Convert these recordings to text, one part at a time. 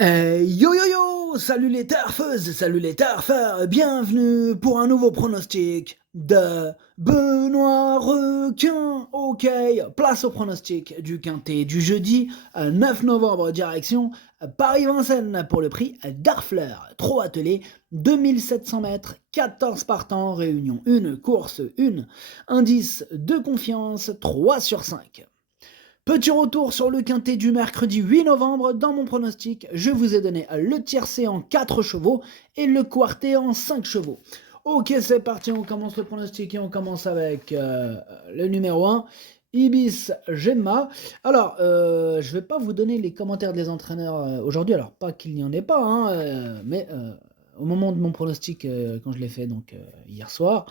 Yo yo yo! Salut les turfeuses, salut les turfeurs, bienvenue pour un nouveau pronostic de Benoît Requin. Ok, place au pronostic du quintet du jeudi 9 novembre, direction Paris-Vincennes pour le prix d'Arfleur. Trop attelé, 2700 mètres, 14 partants, réunion 1, course 1, indice de confiance 3 sur 5. Petit retour sur le quintet du mercredi 8 novembre. Dans mon pronostic, je vous ai donné le tiercé en 4 chevaux et le quartet en 5 chevaux. Ok, c'est parti, on commence le pronostic et on commence avec le numéro 1, Ibis Gemma. Alors, je vais pas vous donner les commentaires des entraîneurs aujourd'hui, alors pas qu'il n'y en ait pas, hein, mais au moment de mon pronostic, quand je l'ai fait donc hier soir,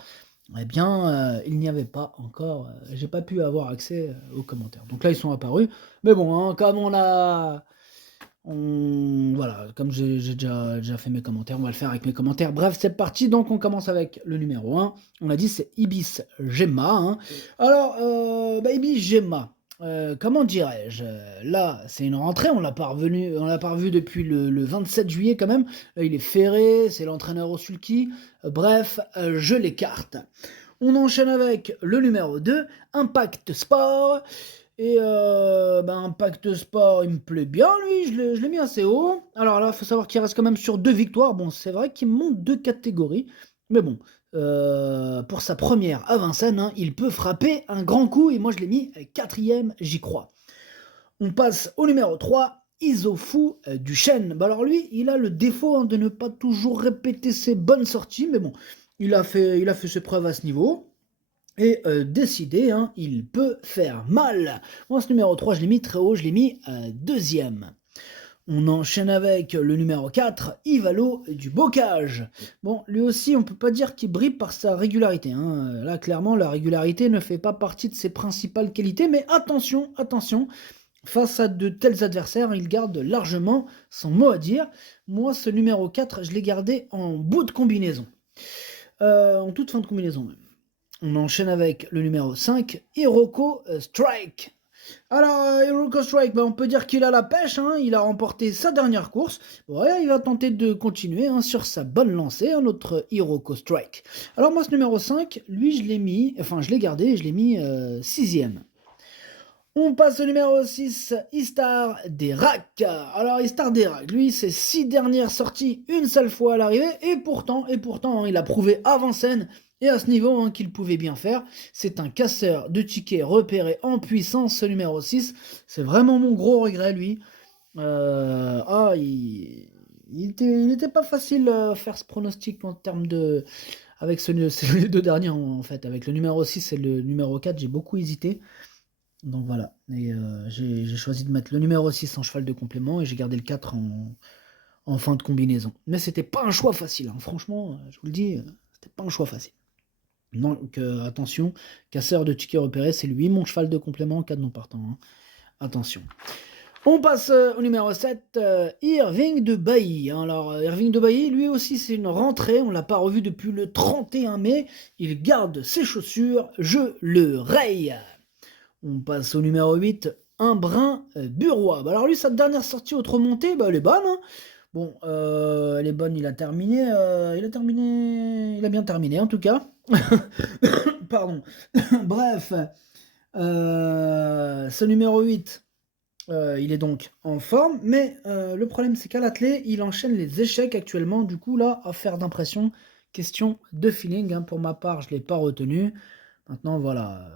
eh bien, il n'y avait pas encore, j'ai pas pu avoir accès aux commentaires. Donc là, ils sont apparus. Mais bon, hein, comme voilà, comme j'ai déjà fait mes commentaires, on va le faire avec mes commentaires. Bref, c'est parti. Donc, on commence avec le numéro 1. On a dit c'est Ibis Gemma, hein. Alors, Ibis Gemma, comment dirais-je? Là, c'est une rentrée, on l'a pas revu depuis le 27 juillet quand même. Là, il est ferré, c'est l'entraîneur au sulky. Bref, je l'écarte. On enchaîne avec le numéro 2, Impact Sport. Et Impact Sport, il me plaît bien, lui, je l'ai mis assez haut. Alors là, il faut savoir qu'il reste quand même sur 2 victoires. Bon, c'est vrai qu'il monte 2 catégories. Mais bon, pour sa première à Vincennes, hein, il peut frapper un grand coup. Et moi, je l'ai mis quatrième, j'y crois. On passe au numéro 3, Isofou du Chêne. Bah alors lui, il a le défaut de ne pas toujours répéter ses bonnes sorties. Mais bon, il a fait ses preuves à ce niveau. Et décidé, hein, il peut faire mal. Moi, ce numéro 3, je l'ai mis très haut, je l'ai mis deuxième. On enchaîne avec le numéro 4, Ivalo du Bocage. Bon, lui aussi, on peut pas dire qu'il brille par sa régularité, hein. Là, clairement, la régularité ne fait pas partie de ses principales qualités, mais attention, attention, face à de tels adversaires, il garde largement son mot à dire. Moi, ce numéro 4, je l'ai gardé en bout de combinaison. En toute fin de combinaison même. On enchaîne avec le numéro 5, Hiroko Strike. Alors, Hiroko Strike, on peut dire qu'il a la pêche, hein, il a remporté sa dernière course. Voilà, il va tenter de continuer sur sa bonne lancée, notre Hiroko Strike. Alors moi, ce numéro 5, lui, je l'ai gardé et je l'ai mis 6ème. On passe au numéro 6, Istar Derac. Alors Istar Derac, lui, c'est 6 dernières sorties une seule fois à l'arrivée, et pourtant, il a prouvé à Vincennes et à ce niveau qu'il pouvait bien faire. C'est un casseur de tickets repéré en puissance, ce numéro 6. C'est vraiment mon gros regret, lui. Il était pas facile à faire ce pronostic en termes de... Avec c'est les deux derniers en fait. Avec le numéro 6 et le numéro 4, j'ai beaucoup hésité. Donc voilà, et j'ai choisi de mettre le numéro 6 en cheval de complément et j'ai gardé le 4 en fin de combinaison. Mais c'était pas un choix facile, hein. Franchement, je vous le dis, c'était pas un choix facile. Donc attention, casseur de tickets repérés, c'est lui mon cheval de complément en cas de non partant, hein. Attention. On passe au numéro 7, Irving de Bailly. Alors, Irving de Bailly, lui aussi, c'est une rentrée. On ne l'a pas revu depuis le 31 mai. Il garde ses chaussures. Je le raye. On passe au numéro 8, un brin Burois. Alors lui, sa dernière sortie autre montée, elle est bonne, hein. Bon, elle est bonne, il a bien terminé en tout cas. Pardon. Bref, ce numéro 8, il est donc en forme, mais le problème c'est qu'à l'attelé, il enchaîne les échecs actuellement, du coup là, affaire d'impression, question de feeling, hein. Pour ma part, je ne l'ai pas retenu. Maintenant, voilà,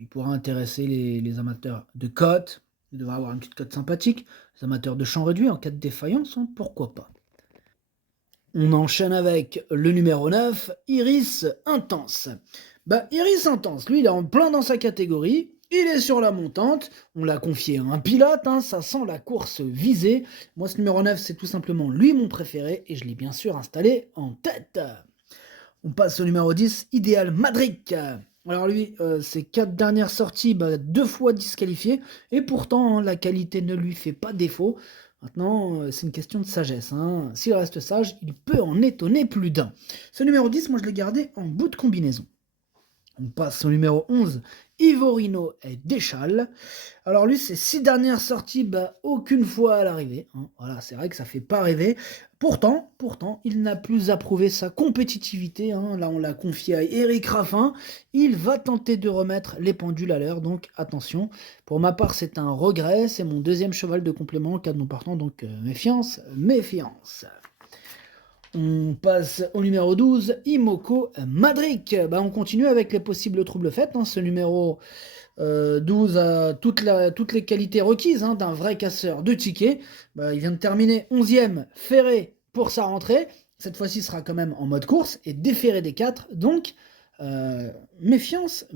il pourra intéresser les amateurs de cote. Il devrait avoir une petite cote sympathique. Les amateurs de champ réduit en cas de défaillance, hein, pourquoi pas. On enchaîne avec le numéro 9, Iris Intense. Iris Intense, lui, il est en plein dans sa catégorie. Il est sur la montante. On l'a confié à un pilote, hein, ça sent la course visée. Moi, ce numéro 9, c'est tout simplement lui mon préféré et je l'ai bien sûr installé en tête. On passe au numéro 10, Idéal Madric. Alors lui, ses 4 dernières sorties, 2 fois disqualifié, et pourtant, hein, la qualité ne lui fait pas défaut. Maintenant, c'est une question de sagesse, hein. S'il reste sage, il peut en étonner plus d'un. Ce numéro 10, moi je l'ai gardé en bout de combinaison. On passe au numéro 11, Ivorino et Deschal. Alors lui, ses 6 dernières sorties, aucune fois à l'arrivée. Hein. Voilà, c'est vrai que ça fait pas rêver. Pourtant, il n'a plus à prouver sa compétitivité. Hein. Là, on l'a confié à Eric Raffin. Il va tenter de remettre les pendules à l'heure, donc attention. Pour ma part, c'est un regret. C'est mon deuxième cheval de complément en cas de non partant, donc méfiance, méfiance. On passe au numéro 12, Imoko Madric. On continue avec les possibles troubles faits. Hein. Ce numéro 12 a toutes les qualités requises d'un vrai casseur de tickets. Il vient de terminer 11e, ferré pour sa rentrée. Cette fois-ci, sera quand même en mode course et déféré des 4. Donc, méfiance.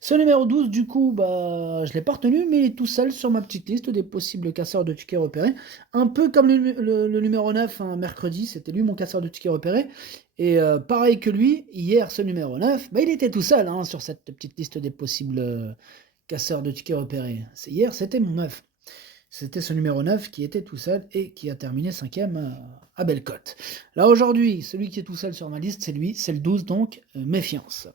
Ce numéro 12, du coup, je ne l'ai pas retenu, mais il est tout seul sur ma petite liste des possibles casseurs de tickets repérés. Un peu comme le numéro 9, mercredi, c'était lui mon casseur de tickets repéré. Et pareil que lui, hier, ce numéro 9, il était tout seul sur cette petite liste des possibles casseurs de tickets repérés. Hier, c'était mon 9. C'était ce numéro 9 qui était tout seul et qui a terminé 5e à belle cote. Là, aujourd'hui, celui qui est tout seul sur ma liste, c'est lui, c'est le 12, donc méfiance.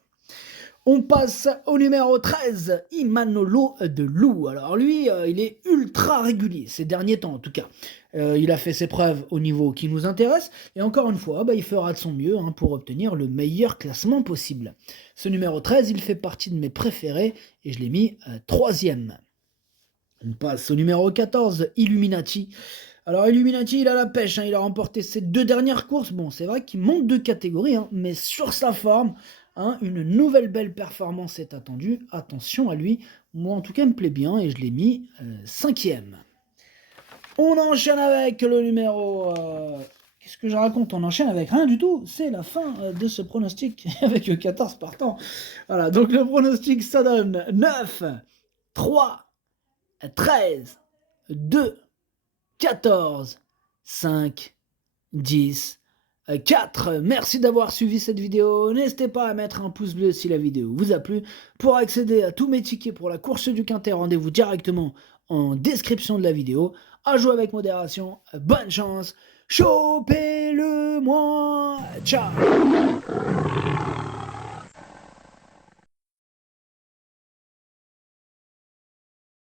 On passe au numéro 13, Imanolo de Loup. Alors lui, il est ultra régulier, ces derniers temps en tout cas. Il a fait ses preuves au niveau qui nous intéresse, et encore une fois, il fera de son mieux pour obtenir le meilleur classement possible. Ce numéro 13, il fait partie de mes préférés, et je l'ai mis 3e. On passe au numéro 14, Illuminati. Alors Illuminati, il a la pêche, il a remporté ses 2 dernières courses. Bon, c'est vrai qu'il monte de catégorie, mais sur sa forme, une nouvelle belle performance est attendue. Attention à lui, moi en tout cas, il me plaît bien et je l'ai mis 5e. On enchaîne avec le numéro... Qu'est-ce que je raconte? On enchaîne avec rien du tout. C'est la fin de ce pronostic avec 14 partants. Voilà, donc le pronostic, ça donne 9, 3... 13, 2, 14, 5, 10, 4. Merci d'avoir suivi cette vidéo. N'hésitez pas à mettre un pouce bleu si la vidéo vous a plu. Pour accéder à tous mes tickets pour la course du Quintet, rendez-vous directement en description de la vidéo. À jouer avec modération. Bonne chance. Chopez-le moi. Ciao.